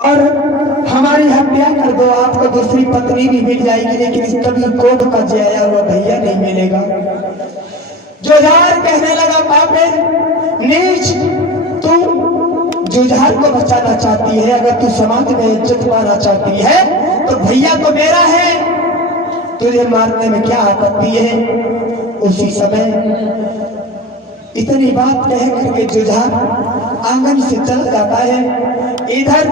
और हमारी हत्या कर दो, आपको दूसरी पत्नी भी मिल जाएगी, लेकिन कभी कोर्ट का जया हुआ भैया नहीं मिलेगा। जुझार कहने लगा, पापे नीच, तू जुझार को बचाना चाहती है, अगर तू समाज में इज्जत पाना चाहती है तो भैया तो मेरा है, तुझे मारने में क्या आपत्ति है। उसी समय इतनी बात कह करके जुझार आंगन से चल जाता है। इधर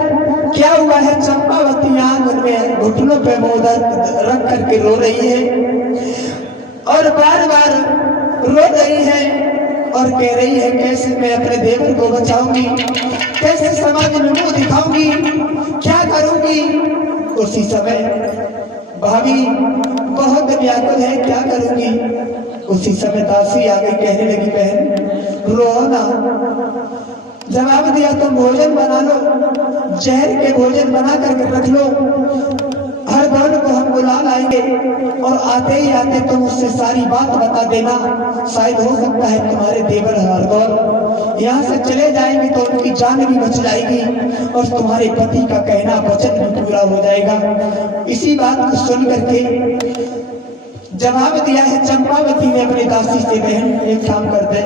क्या हुआ है, चंपावती आंगन में घुटनों पे मोदक रख करके रो रही है और बार बार रो रही है और कह रही है, कैसे मैं अपने देवर को बचाऊंगी, कैसे समाज में मुंह दिखाऊंगी, क्या करूंगी। उसी समय भाभी बहुत व्याकुल है, क्या करूंगी। उसी समय दासी आ गई, कहने लगी, बहन रो ना। जवाब दिया, तुम भोजन बना लो, जहर के भोजन बना करके रख लो, हरदौल को हम बुला लाएंगे और आते ही आते तुम उससे सारी बात बता देना। शायद हो सकता है तुम्हारे देवर हरदौल यहाँ से चले जाएंगे तो उनकी जान भी बच जाएगी और तुम्हारे पति का कहना वचन भी पूरा हो जाएगा। इसी बात को सुन करके जवाब दिया है चंपावती ने अपनी दासी से, बहन एक काम कर दे,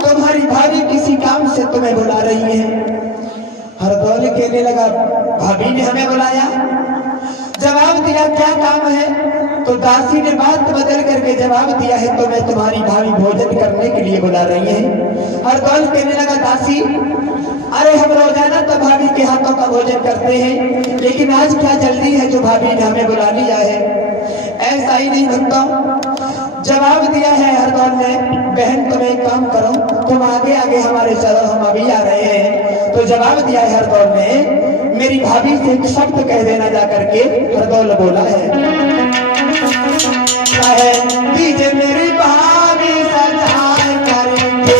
तुम्हारी भाभी किसी काम से तुम्हें बुला रही है। हरदौल कहने लगा, भाभी ने हमें बुलाया। जवाब दिया, क्या काम है। तो दासी ने बात बदल करके जवाब दिया है, तो मैं तुम्हारी भाभी भोजन करने के लिए बुला रही है। हरदौल कहने लगा, दासी अरे हम रोजाना तो भाभी के हाथों का भोजन करते हैं, लेकिन आज क्या जल्दी है जो भाभी ने हमें बुला लिया है। ऐसा ही नहीं बनता। जवाब दिया है हरदौल ने, बहन तुम एक काम करो, तुम आगे आगे हमारे चलो, हम अभी आ रहे हैं। तो जवाब दिया है हरदौल ने, मेरी भाभी से एक शब्द कह देना जा करके। हरदौल बोला है दीजिए मेरी भाभी सजाए करके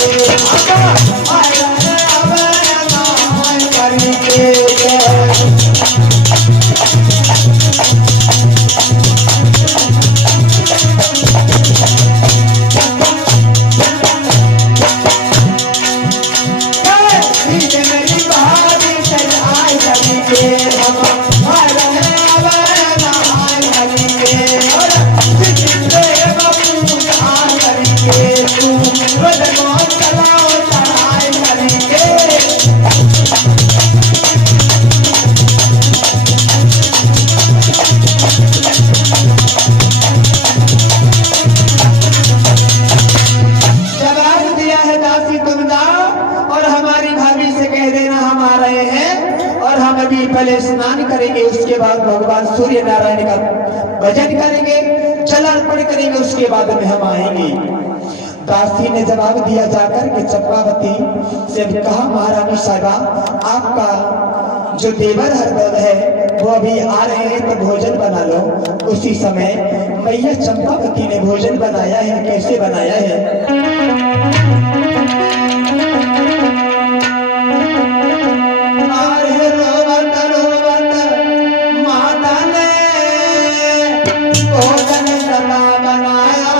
पहले स्नान करेंगे, उसके बाद भगवान सूर्य नारायण का भजन करेंगे, जल अर्पण करेंगे, उसके बाद में हम आएंगे। दासी ने जवाब दिया जाकर के चंपावती से कहा, महारानी साहिबा आपका जो देवर हरदौल है वो अभी आ रहे हैं तो भोजन बना लो। उसी समय मैया चंपावती ने भोजन बनाया है। कैसे बनाया है? माता ने भोजन सदा बनाया,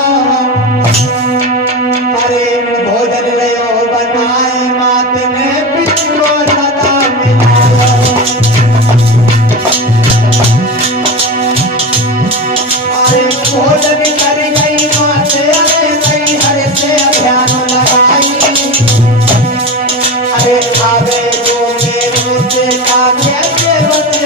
अरे भोजन लयो बनाए, मात ने पिछलो सदा मिलाया। अरे भोजन कर गई मात, अरे गई हर से अभियान लगाई। अरे आवे गो मेरे से का कैसे बचे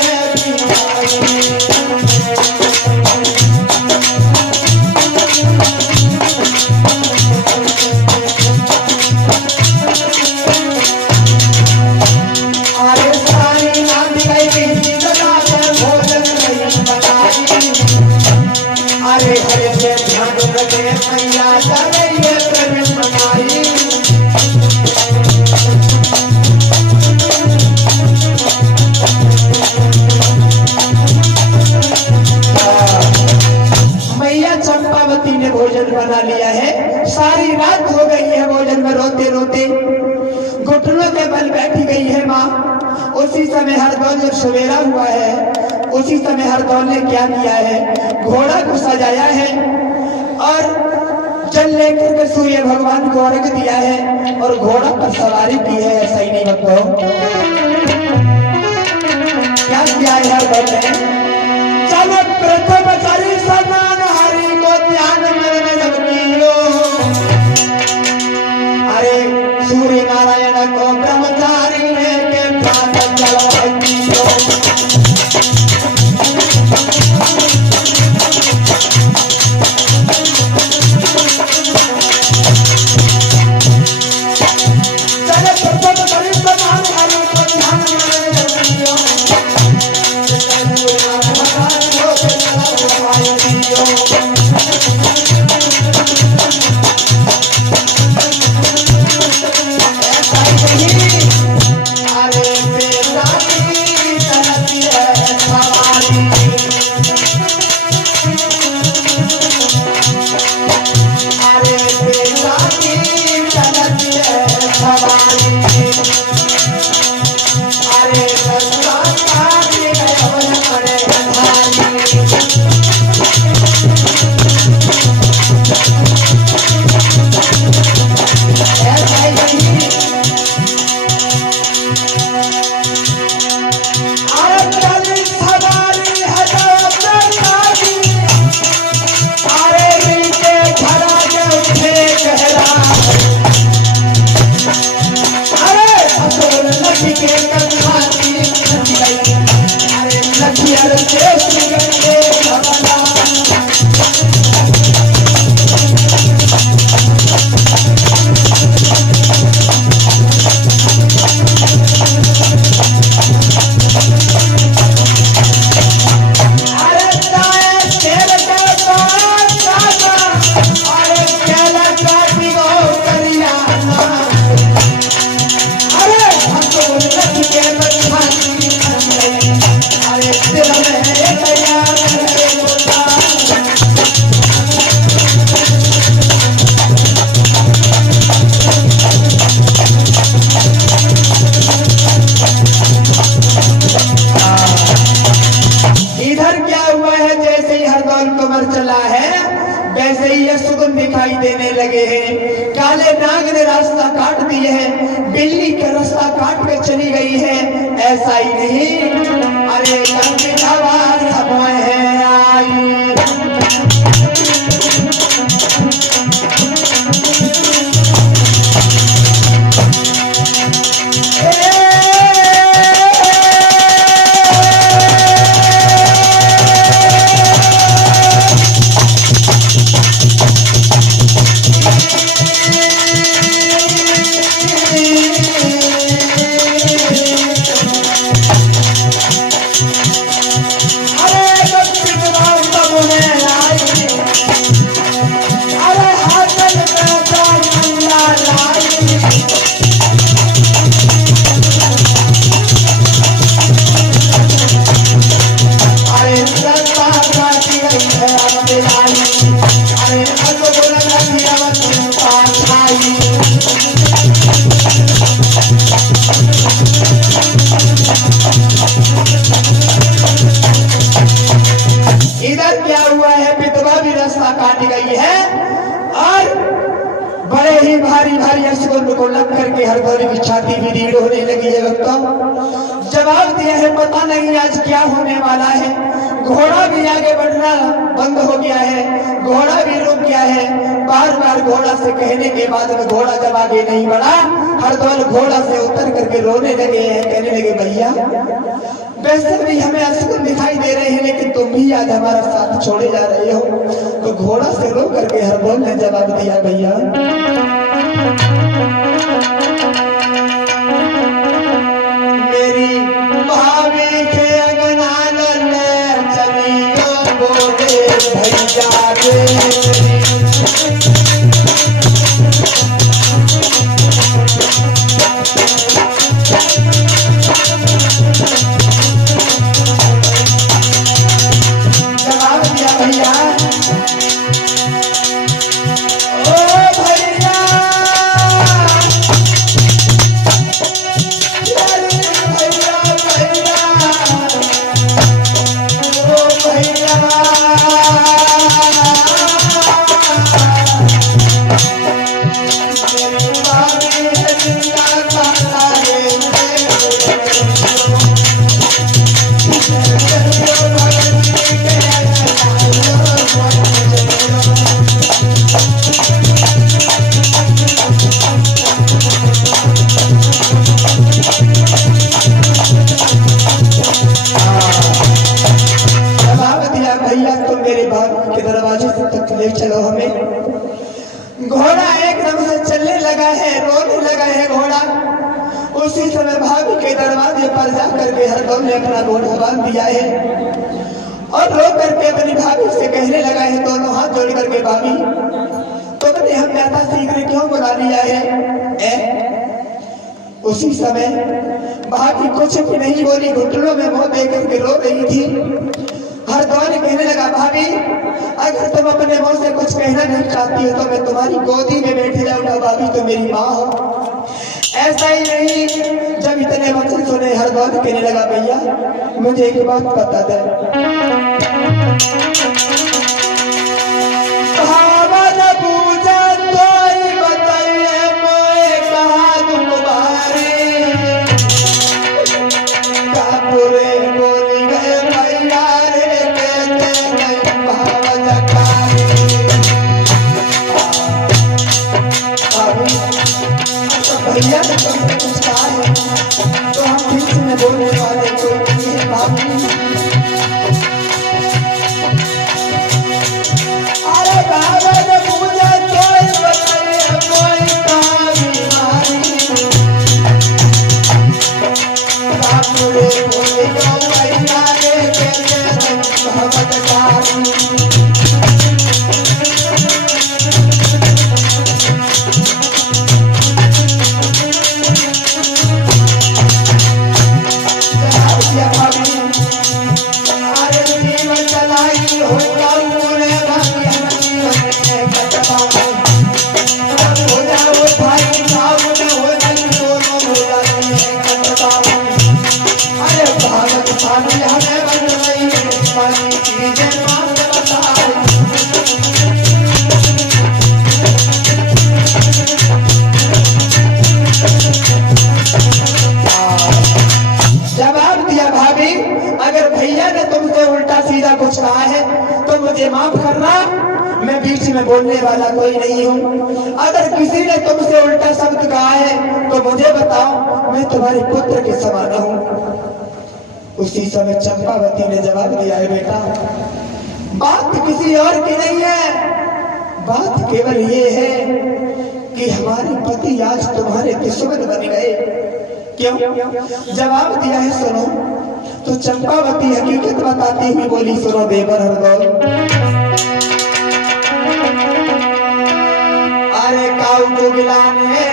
बना लिया है। सारी रात हो गई है भोजन में रोते रोते, घुटनों के बल बैठी गई है माँ। उसी समय हरदौल जब सवेरा हुआ है, उसी समय हरदौल ने क्या किया है? घोड़ा को सजाया है और जल लेकर के सूर्य भगवान को अर्घ दिया है और घोड़ा पर सवारी की है। ऐसा ही नहीं बताओ क्या किया है हरदौल ने? चलो प्रथम करी स्नान, हरि को ध्यान मन में जब कियो। अरे सूर्य नारायण को ब्रह्मचारी ने के प्राण चढ़ाई दियो। चलो प्रथम करी स्नान, हरि को ध्यान मन में जब कियो। वैसे ही ये सुगंध दिखाई देने लगे हैं। काले नाग ने रास्ता काट दिए हैं, बिल्ली का रास्ता काट के चली गई है। ऐसा ही नहीं, अरे आवाज है आई। वही भारी भारी अश्रुन को लग करके हरदौली की छाती भी रीढ़ होने लगी है। जवाब दिया है पता नहीं आज क्या होने वाला है। घोड़ा भी आगे बढ़ना बंद हो गया है, घोड़ा भी रुक गया है। बार बार घोड़ा से कहने के बाद में घोड़ा जब आगे नहीं बढ़ा, हरदौल घोड़ा से उतर करके रोने लगे हैं, कहने लगे भैया वैसे भी हमें अश्रुन दिखाई दे रहे हैं, लेकिन तुम भी आज हमारा साथ छोड़े जा रहे हो। तो घोड़ा से रो करके हरदौल ने जवाब दिया भैया मेरी भाभी के अंगना न चलियो बोले भैया रे। चलो हमें। घोड़ा एकदम से चलने लगा है, रोने लगा है घोड़ा। उसी समय भाभी के दरवाजे पर जाकर के हरदौल ने अपना घोड़ा बांध दिया है और रो करके अपनी भाभी से कहने लगा है, दोनों हाथ जोड़ करके भाभी तुमने हम ज्यादा सीखने क्यों बुला लिया है? उसी समय भाभी कुछ भी नहीं बोली, घुटनों में मुंह दे करके रो रही थी। हरदौल कहने लगा भाभी अगर तुम अपने मुंह से कुछ कहना नहीं चाहती हो तो मैं तुम्हारी गोदी में बैठे जाऊंगा, भाभी तो मेरी माँ हो। ऐसा ही नहीं, जब इतने वचन सुने हरदौल कहने लगा भैया मुझे एक बात बता दे। भैया ने तुमसे कुछ कहा है तो हम बीच में बोलने वाले तो ये भाभी अरे बाबा ने पूजा कोई बताइए कोई कहा बीमारी बापुरे बोले तो भैया रे कहते भगवतकारी। कुछ कहा है तो मुझे माफ करना, मैं बीच में बोलने वाला कोई नहीं हूँ। अगर किसी ने तुमसे उल्टा शब्द कहा है तो मुझे बताओ, मैं तुम्हारे पुत्र के समान हूँ। उसी समय चंपावती ने जवाब दिया है बेटा बात किसी और की नहीं है, बात केवल ये है कि हमारे पति आज तुम्हारे दुश्मन बन गए। क्यों? जवाब दिया है सुनो। तो चंपावती हकीकत बताती हुई बोली सुनो बेबर हरदौल। अरे काऊ को गिलाने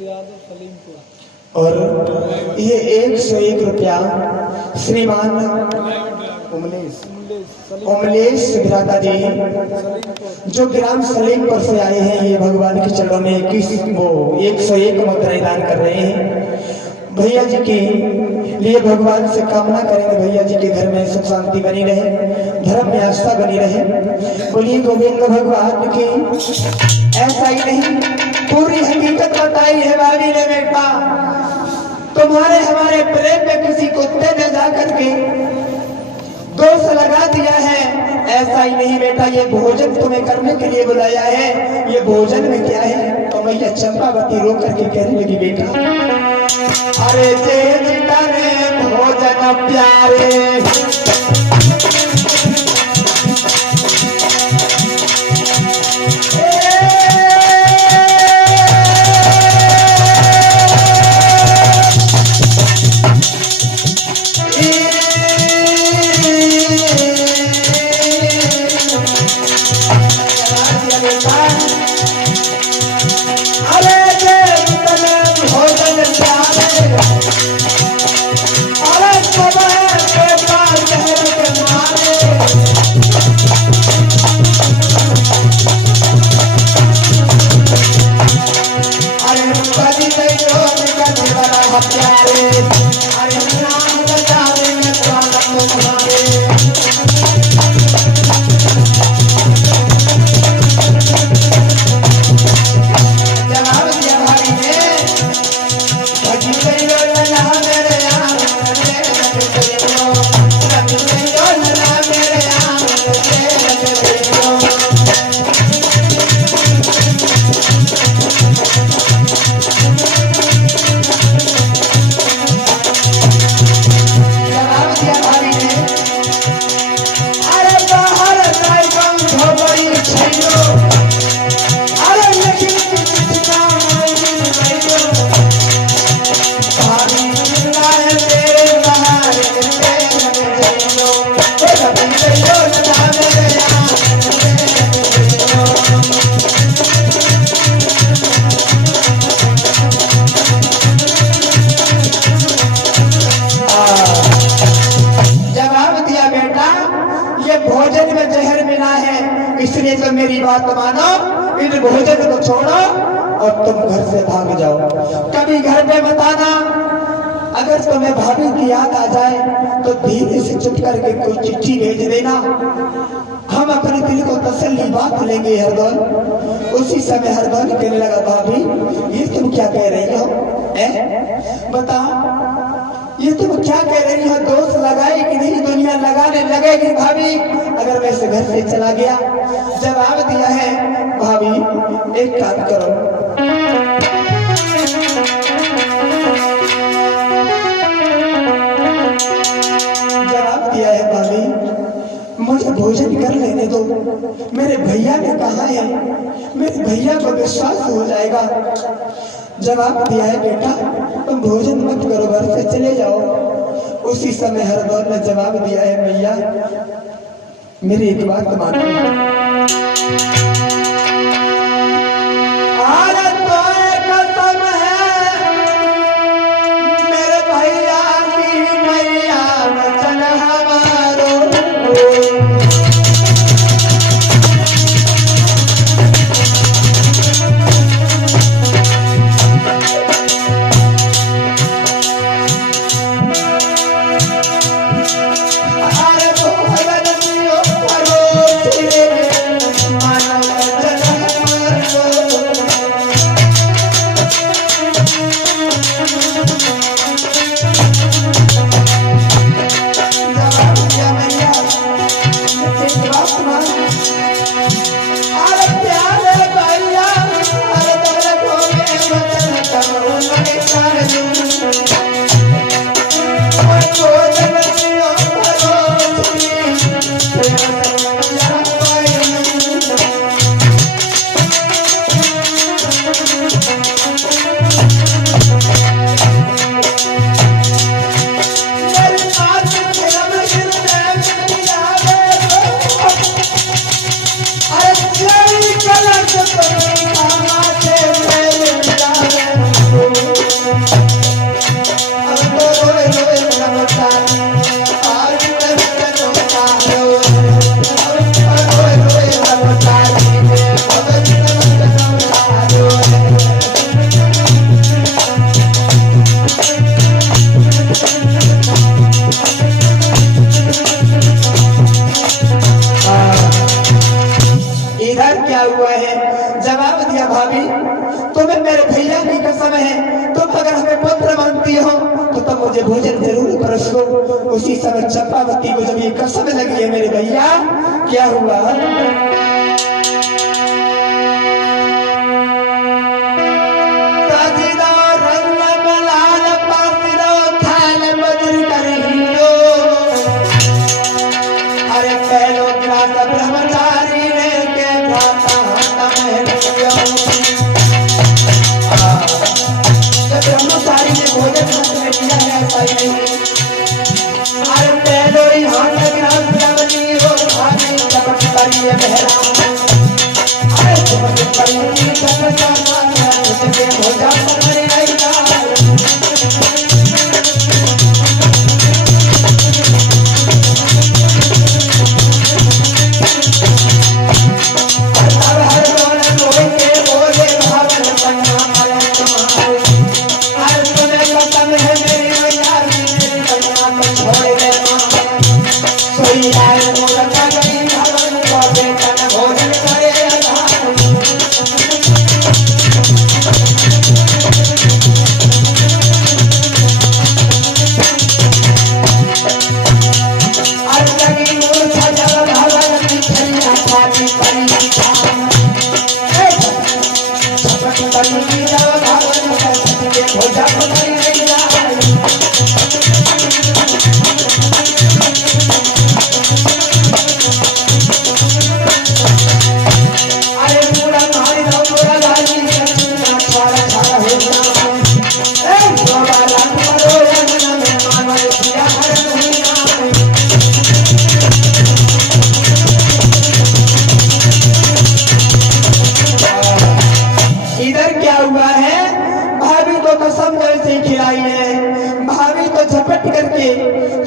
और ये 101 रुपया श्रीमान उमलेश भ्राता जी जो ग्राम सलीमपुर से आए हैं, ये भगवान के चरणों में 101 मुद्राएं दान कर रहे हैं। भैया जी के लिए भगवान से कामना करेंगे, भैया जी के घर में सुख शांति बनी रहे, धर्म में आस्था बनी रहे। बोलिए गोविंद भगवान की। ऐसा ही नहीं, पूरी हकीकत बताई है भाभी ने बेटा। तुम्हारे हमारे प्रेम में किसी कुत्ते ने जाकर के दोष लगा दिया है। ऐसा ही नहीं बेटा, ये भोजन तुम्हें करने के लिए बुलाया है। ये भोजन में क्या है? तो मैया चंपावती रो करके कहने लगी, बेटा अरे भोजन प्यारे इसलिए तो मेरी बात मानो, इन भोजन को छोड़ो और तुम घर से भाग जाओ। कभी घर पे बताना, अगर तुम्हें भाभी की याद आ जाए तो धीरे से चुप करके कोई चिट्ठी भेज देना। हम अपने दिल को तसल्ली बात लेंगे हरदौल। उसी समय हरदौल कहने लगा, भाभी ये तुम क्या कह रही हो? बता, ये तुम क्या कह रही हो? दोस्त लगाए कि नहीं? दुनिया लगाने लगेगी भाभी अगर मैं इस घर से चला गया। जवाब दिया है, भाभी एक काम करो, जवाब दिया है भाभी मुझे भोजन कर लेने दो। मेरे भैया ने कहा है, मेरे भैया को विश्वास हो जाएगा। जवाब दिया है, बेटा तुम भोजन मत करो, घर से चले जाओ। उसी समय हरदौल ने जवाब दिया है, भैया मेरी एक बात मानो। मेरे भैया की मैया चल हमारो मानव जवाब दिया भाभी तुम्हें मेरे भैया की कसम है, तुम अगर हमें पुत्र मानती हो तो तुम मुझे भोजन जरूर परसो। उसी समय चंपावती को जब ये कसम लगी है मेरे भैया, क्या हुआ? ब्रह्मचारी ने के ब्रह्मचारी ने भोजन में लिया है पहले। अरे पहलो ही हाथ ग्रामी हो भाभी चमक करिए बहरा। अरे चमक करिए उसके भोजन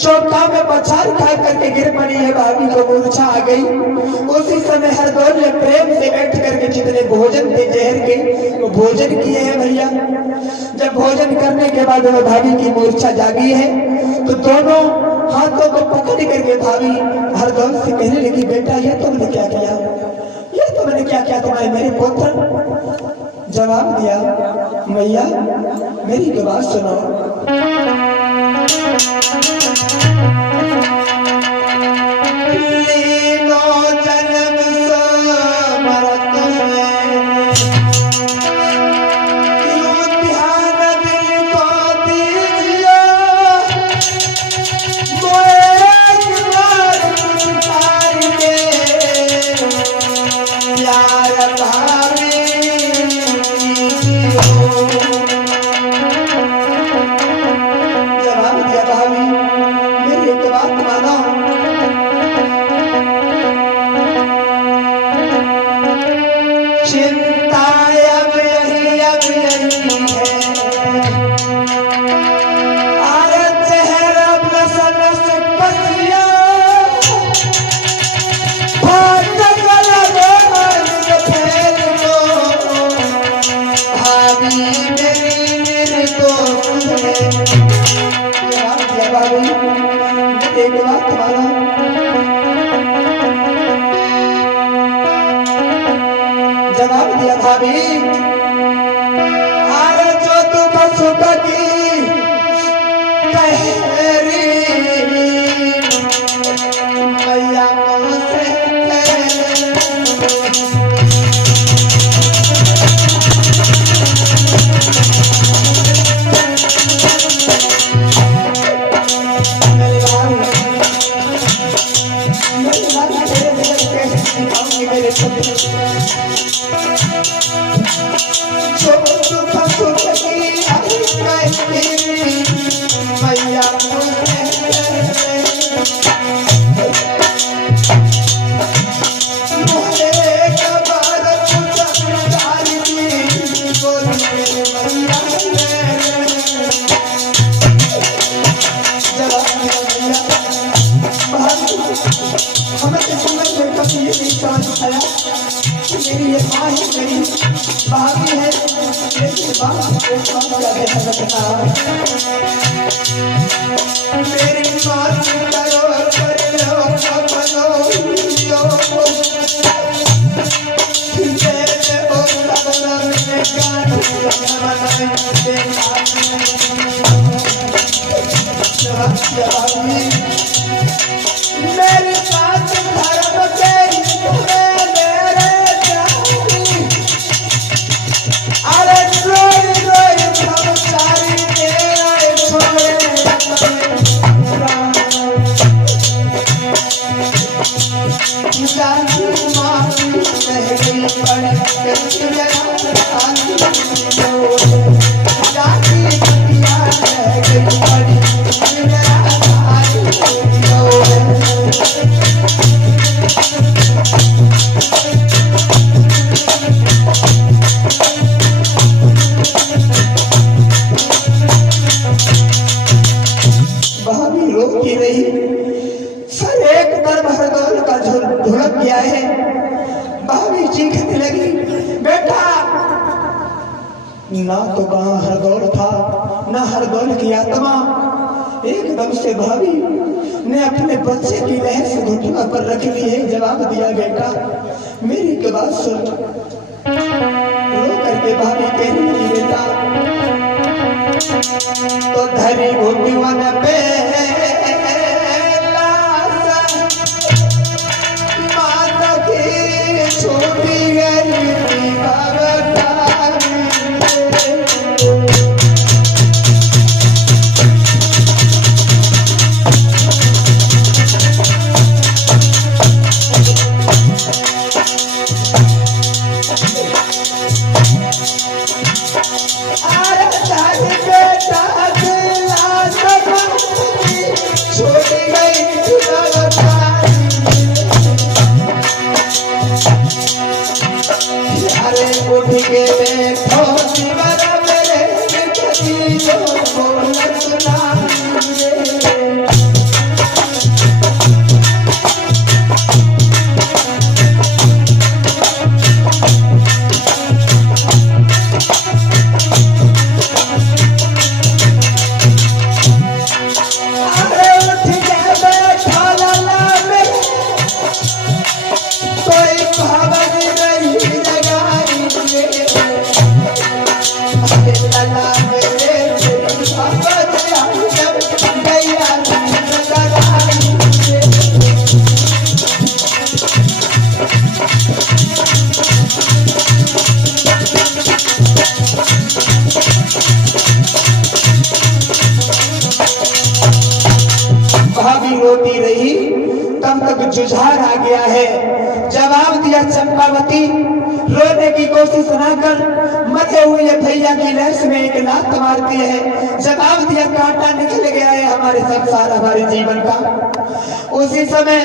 चौका में पछाड़ खा करके गिर पड़ी है। भाभी को मूर्छा आ गई। उसी समय हरदौल ने प्रेम से बैठ करके जितने भोजन थे जहर के वो भोजन किए हैं भैया। जब भोजन करने के बाद वो भाभी की मूर्छा जागी है तो दोनों हाथों को पकड़ करके भाभी हरदौल से कहने लगी, बेटा ये तुमने क्या किया, ये तुमने क्या किया तुम्हारे मेरे पुत्र? जवाब दिया, मैया मेरी तो बात सुनो। जन्म समरत ध्यान दिल को दीजिए, प्यार भाभी जवाब दिया, भाभी मेरी एक बात मानो। चिंता अब यही है, अरे चेहरा नस कसिया भाभी मेरी निर्दोष है। एक बात तुम्हारा जवाब दिया, भाभी अरे जो दुख सुख की कहरी मैया मुझसे मेरी ये माँ है, मेरी भाभी है, मेरी माँ मेरे साथ धर्म के मेरे जानी अरे रोई रोई सब सारी तेरा छोड़े जानी माफी नहीं पड़ी तेरा जानी पिया नहीं पड़ी तेरा भाभी रोती रही सर एक तरफ हरदौल का ढुलक गया है। भाभी चीखने लगी बेटा ना तो वहां हरदौल था ना हरदौल की आत्मा। एकदम से भाभी ने अपने बच्चे की लहर से घुटना पर रख ली है। जवाब दिया बेटा मेरी के बात सुन। रो करके भाभी कहने लगी बेटा तो धरी घुटवन पे माता की छोटी गरीबी रोती रही तब तक जुझार आ गया है। जवाब दिया चंपावती रोने की कोशिश न कर मचे हुए भैया की नस में एक लात मारती है। जवाब दिया कांटा निकल गया है हमारे संसार हमारे जीवन का। उसी समय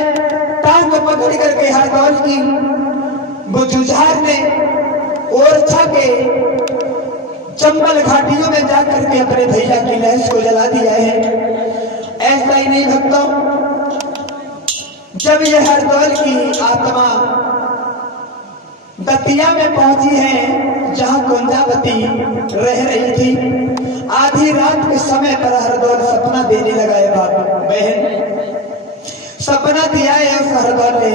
टांग पकड़ करके हरदौल की वो जुझार ने ओरछा के चंबल घाटियों में जाकर के अपने भैया की लहस को जला दिया है। ऐसा ही नहीं भक्तों जब यह हरदौल की आत्मा दतिया में पहुंची है जहां कुंजावती रह रही थी। आधी रात के समय पर हरदौल सपना देने लगा है बहन सपना दिया है उस हरदौल ने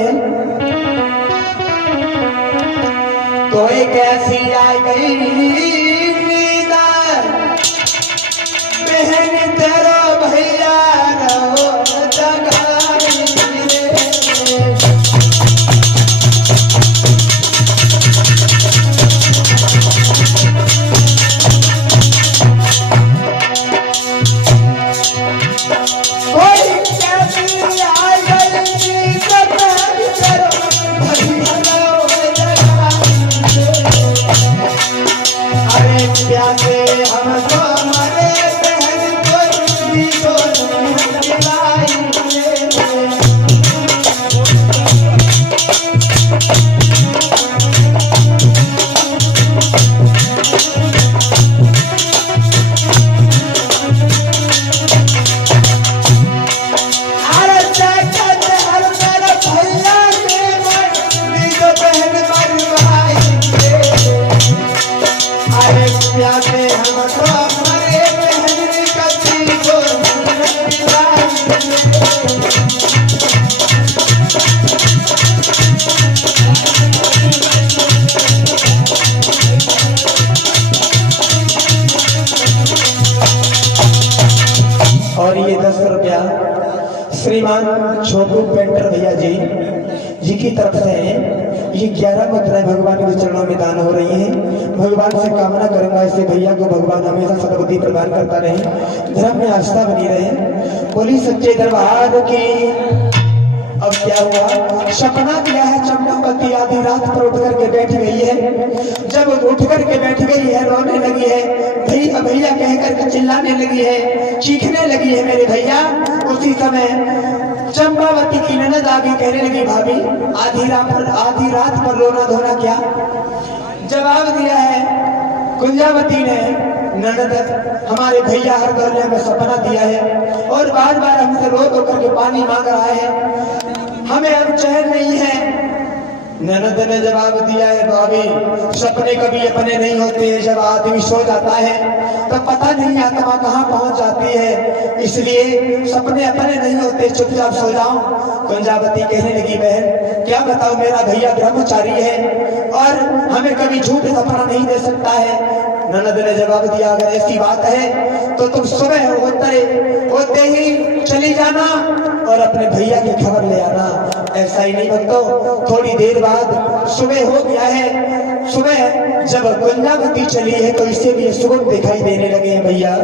तो एक ऐसी आ गई बहन तेरा भैया रो जगाई कोई कैसी आ गई अरे प्यासे हमको मरे बहन को लाई छोटू पेंटर भैया जी की तरफ से ये 11 मुद्राएं भगवान के चरणों में दान हो रही हैं। भगवान से कामना करूंगा ऐसे भैया को भगवान हमेशा सद्बुद्धि प्रदान करता रहे, धर्म में आस्था बनी रहे। बोली सच्चे दरबार की। अब क्या हुआ, सपना दिया है चंपावती आधी रात पर उठ करके बैठ गई है। जब उठ करके बैठ गई है, रोने लगी है, भैया भैया कह करके चिल्लाने लगी है, चीखने लगी है मेरे भैया। उसी समय चंपावती की ननद आगे कहने लगी, भाभी आधी रात पर रोना धोना क्या। जवाब दिया है कुंजावती ने, ननद हमारे भैया हरदौले में सपना दिया है और बार बार हमसे रो रो करके पानी मांग रहा है, हमें अब चैन नहीं है। ननद ने जवाब दिया है, भाभी सपने कभी अपने नहीं होते हैं। जब आदमी सो जाता है तो पता नहीं आत्मा कहाँ पहुंच जाती है, इसलिए सपने अपने नहीं होते, चुपचाप सो जाओ। कुंजावती कहने लगी, बहन क्या बताओ, मेरा भैया ब्रह्मचारी है और हमें कभी झूठ सपना नहीं दे सकता है। ननद ने जवाब दिया, अगर ऐसी बात है तो तुम सुबह होते ही चली जाना और अपने भैया की खबर ले आना। ऐसा ही नहीं भक्तों, थोड़ी देर बाद सुबह हो गया है। सुबह जब कुंजावती चली है तो इसे भी सुगंध दिखाई देने लगे हैं भैया।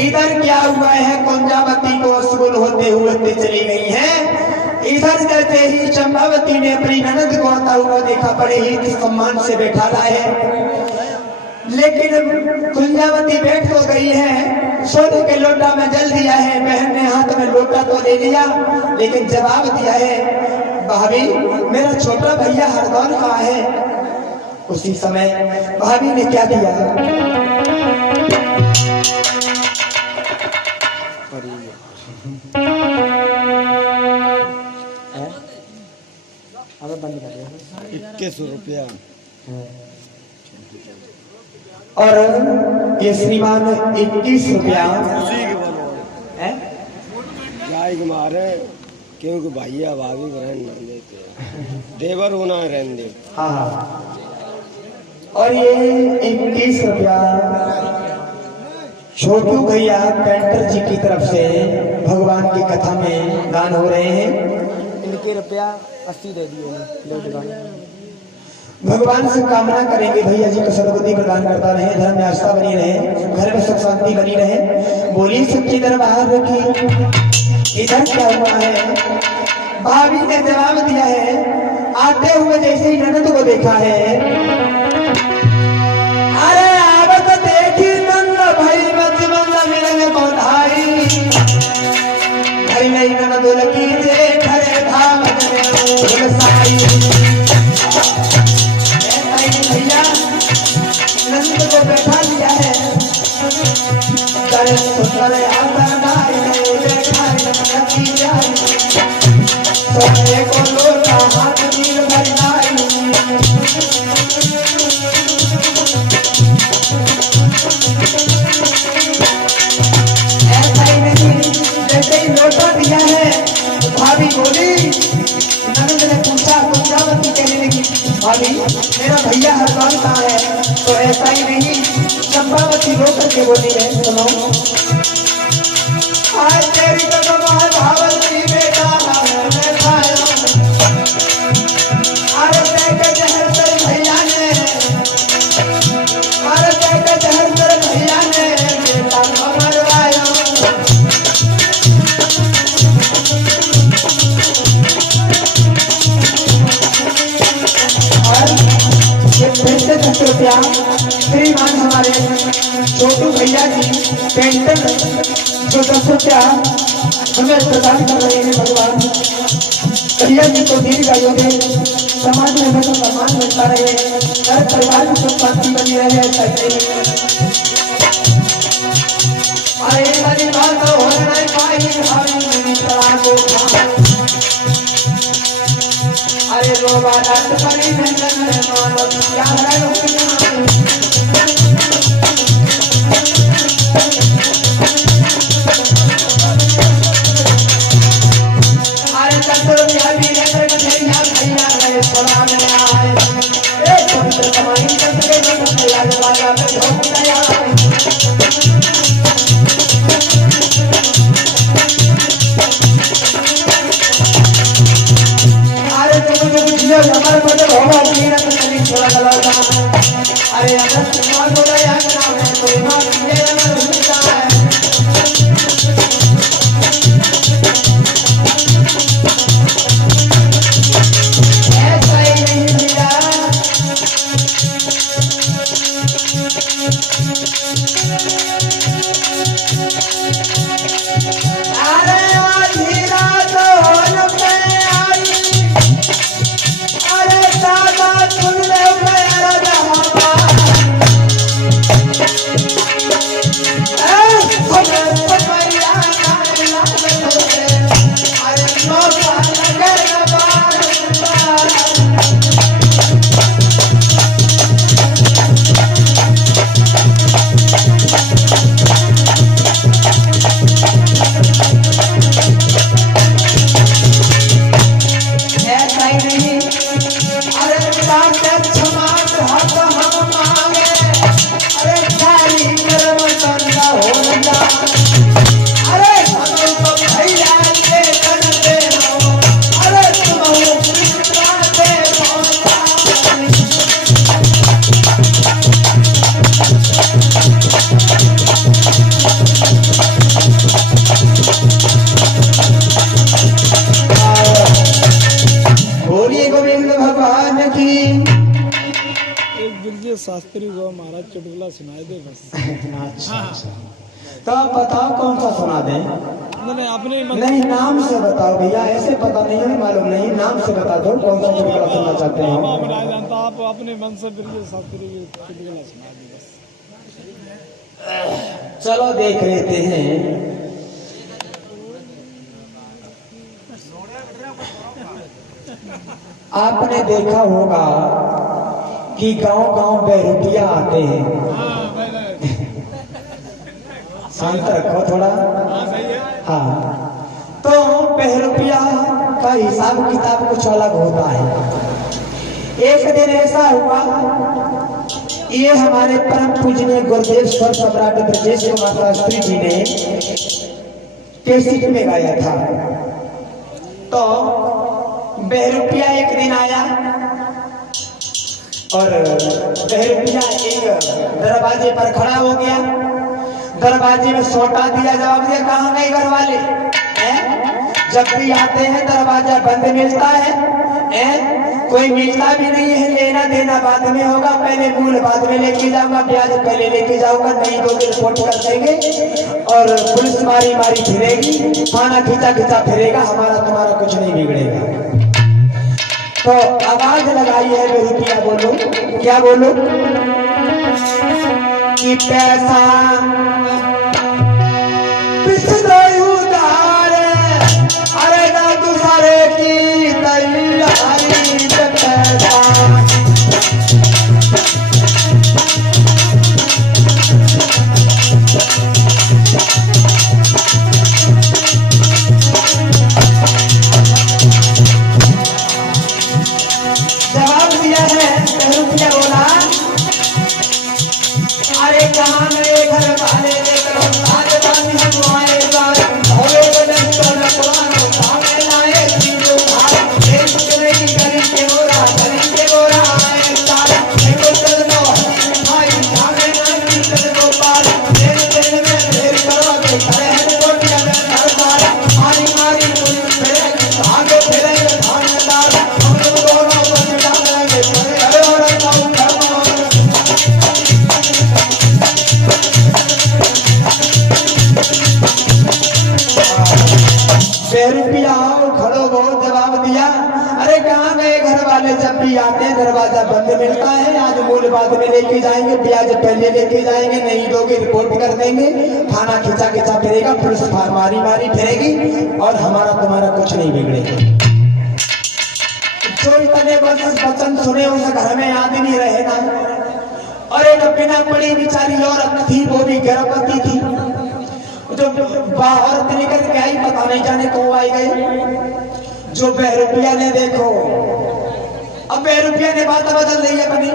इधर क्या हुआ है, कुंजावती को असगुल होते हुए चली गई है। इधर जैसे ही चंपावती ने अपनी ननद को आता हुआ देखा, बड़े ही सम्मान से बैठा है, लेकिन कुंजावती बैठ तो गई है, सोने के लोटा में जल दिया है। बहन ने हाथ में लोटा तो ले लिया, लेकिन जवाब दिया है, भाभी मेरा छोटा भैया हरदौल कहाँ है। उसी समय भाभी ने क्या किया, बंद कर दिया 21 रुपया। और ये श्रीमान 21 रुपया मारे, क्योंकि भैया भाभी बहन नहीं देते, देवर होना रहने दे। हाँ और ये 21 रुपया छोटू भैया पेंटर जी की तरफ से भगवान की कथा में दान हो रहे हैं। इनके रुपया 80 दे दिए भगवान से कामना करेंगे भैया जी को सद्बुद्धि प्रदान करता रहे, धर्म में आस्था बनी रहे, घर में सुख शांति बनी रहे। बोली सबकी तरफ बाहर रखी। इधर क्या हुआ है, भाभी ने जवाब दिया है, आते हुए जैसे ही ननद को देखा है, अरे आवत देखी नंद भाई मत मंद मिलन बधाई, घर में ननद लगी जे घरे धाम साई। भैया नंद को बैठा लिया है, करे सुंदर सोने को लोटा हाथ नील भरनाई। ऐसा ही नहीं, जैसे ही लोटा दिया है तो भाभी बोली, ननद ने पूछा तो क्या बती, कहने लगी भाभी मेरा भैया हरपाल कहाँ है। तो ऐसा ही नहीं, चंपावती रो करके बोली है, सुनो आज तेरी तो भावती बेटा मैं खाया, अरे तेरे जहर कर भैया ने, अरे तेरे जहर कर भैया ने बेटा मरवाया। और ये 10 रुपया श्रीमान हमारे छोटू भैया जी पेंटर जो 10 रुपया हमें प्रदान कर रहे हैं। भगवान भैया जी को दीर्घायु दे, समाज में हमें सम्मान मिलता रहे, घर परिवार की सुख शांति बनी रहे। अरे वाली बात हो नहीं पाई अरे रो बात पड़ी मानो क्या अरे शास्त्री को महाराज चुटकुला सुनाए दे बस। अच्छा तो आप बताओ कौन सा सुना दें? नहीं अपने नहीं नाम से बताओ भैया, ऐसे पता नहीं है, मालूम नहीं, नाम से बता दो कौन सा चुटकुला सुनना चाहते हैं। आप अपने मन से शास्त्री की चुटकुला सुना दे बस। चलो देख लेते हैं। आपने देखा होगा कि गांव-गांव में रुपया आते हैं। शांत रखो थोड़ा। हाँ तो ₹1 का हिसाब किताब कुछ अलग होता है। एक दिन ऐसा हुआ ये हमारे परम पूजनीय गुरुदेव स्वर सम्राट ब्रजेश कुमार शास्त्री जी ने कैसेट में गाया था। तो बहरूपिया एक दिन आया और बहरूपिया एक दरवाजे पर खड़ा हो गया। दरवाजे में सोटा दिया, जवाब दिया कहाँ गए घर वाले हैं? जब भी आते हैं दरवाजा बंद मिलता है, कोई मिलता भी नहीं है। लेना देना बाद में होगा, पहले मूल बाद में लेके जाऊंगा, ब्याज पहले लेके जाऊंगा, नहीं तो रिपोर्ट कर देंगे और पुलिस मारी मारी फिरेगी, थाना खींचा खींचा फिरेगा, हमारा तुम्हारा कुछ नहीं बिगड़ेगा। तो आवाज लगाई है बहरूपिया, बोलो क्या बोलो कि पैसा उधार, अरे ना दूसरे की तैयारी पैसा। जवाब दिया है बहरूपिया, बोला अरे कहाँ गए घर वाले बहरूपिया खड़ो बहुत जवाब दिया, अरे कहाँ गए घर वाले? जब भी आते हैं दरवाजा बंद मिलता है, आज मूल बाद में लेके जाएंगे, ब्याज पहले लेके जाएंगे, नहीं दोगे रिपोर्ट कर देंगे, थाना खींचा खींचा फिरेगा, पुलिस मारी मारी फिरेगी और हमारा तुम्हारा कुछ नहीं बिगड़ेगा। जो इतने वचन सुने उस घर में आदमी रहे ना। और एक बिना पड़ी बेचारी औरत थी, वो भी गर्भवती थी, जो औरत निकल के आई, पता नहीं जाने कौन आई गई। जो बहरूपिया ने देखो, अब बहरूपिया ने बात बदल दी अपनी,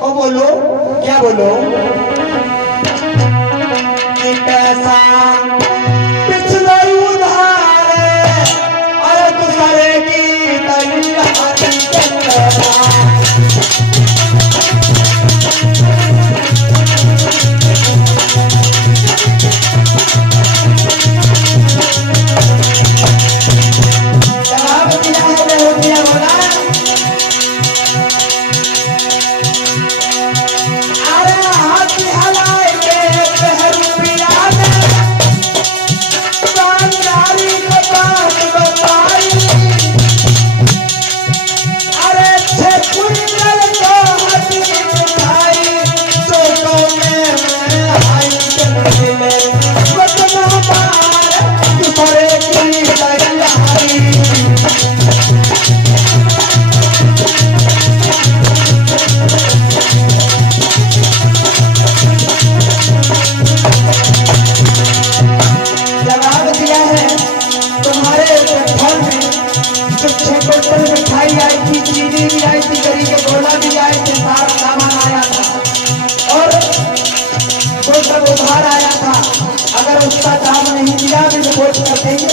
ओ बोलो क्या बोलो कि पैसा पिछले उधार, और दूसरे की तैयारी पैसा।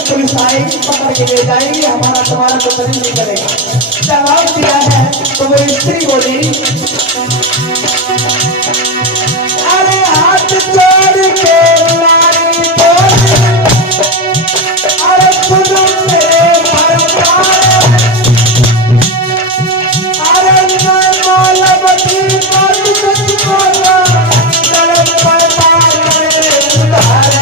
पुलिस आएगी, पकड़ के ले जाएगी, हमारा तुम्हारा कुछ नहीं करेगा। जवाब दिया है तो वो स्त्री बोली, अरे हाथ जोड़ के नारी बोली, अरे सुनो मेरे भरमार, अरे मैं मौलवती मर्द कुछ बोला, गलत पता मेरे उधार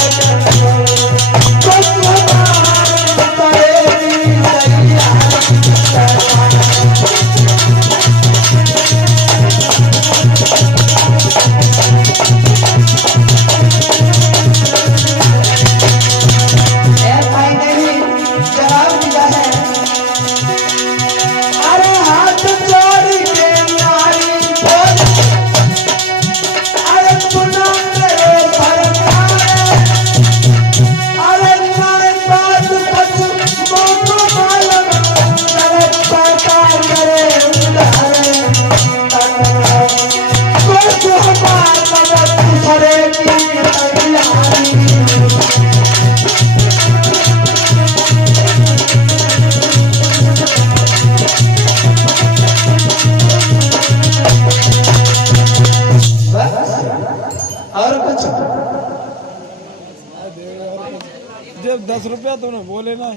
रुपया तुमने बोले ना।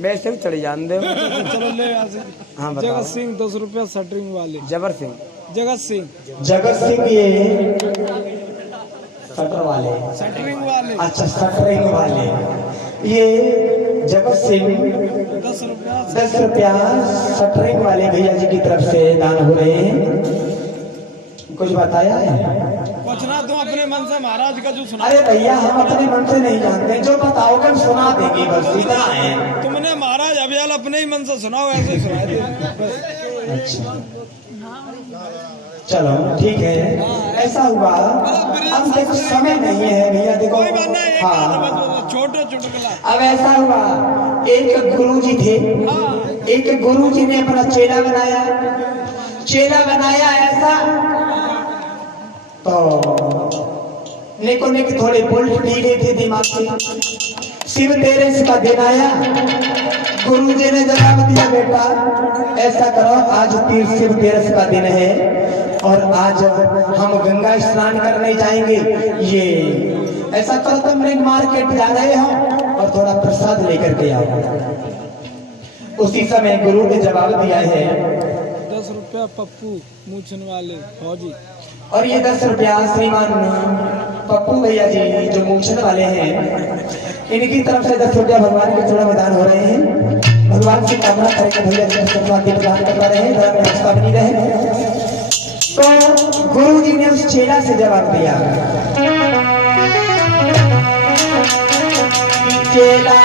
वैसे भी चढ़ जान दे। चलो ले यहाँ से। हाँ बताओ। जगत सिंह 10 रुपया शटरिंग वाले। जबर सिंह। जगत सिंह ये शटर वाले। शटरिंग वाले। अच्छा शटरिंग वाले। ये जगत सिंह 10 रुपया। 10 रुपया शटरिंग वाले भैया जी की तरफ से दान हो रहे हैं। कुछ बताया है? कुछ ना, तुम अपने मन से महाराज का जो सुना। अरे भैया हम अपने मन से नहीं जानते, जो बताओगे हम सुना देंगे, बस इतना है। तुमने महाराज अभियाल अपने ही मन से सुनाओ, ऐसे ही सुना दे। अच्छा चलो ठीक है, ऐसा हुआ। अब देखो समय नहीं है भैया, देखो। कोई बात नहीं, हाँ छोटे चुटकुला। अब ऐसा हुआ, एक गुरुजी थे। एक गुरुजी ने अपना चेला बनाया। चेला बनाया ऐसा तो निको निक थोड़े बोल्ट ढीले थे दिमाग के। शिव तेरे इसका दिन आया। गुरुजी ने जवाब दिया, बेटा ऐसा करो, आज शिव तेरस का दिन है और आज हम गंगा स्नान करने जाएंगे। ये ऐसा करो, तुम रिंग मार्केट जा रहे हो और थोड़ा प्रसाद लेकर के आओ। उसी समय गुरु ने जवाब दिया है, 10 रुपया पप्पू मूछन वाले फौजी। और ये 10 रुपया श्रीमान पप्पू भैया जी जो मूछन वाले हैं, इनकी तरफ से 10 रुपया भगवान के चरण में दान हो रहे हैं। भगवान से कामना करेंगे भैया जी प्रदान करवा रहे हैं, धर्म व्यवस्था बनी रहे। तो गुरु जी ने उस चेला से जवाब दिया, चेला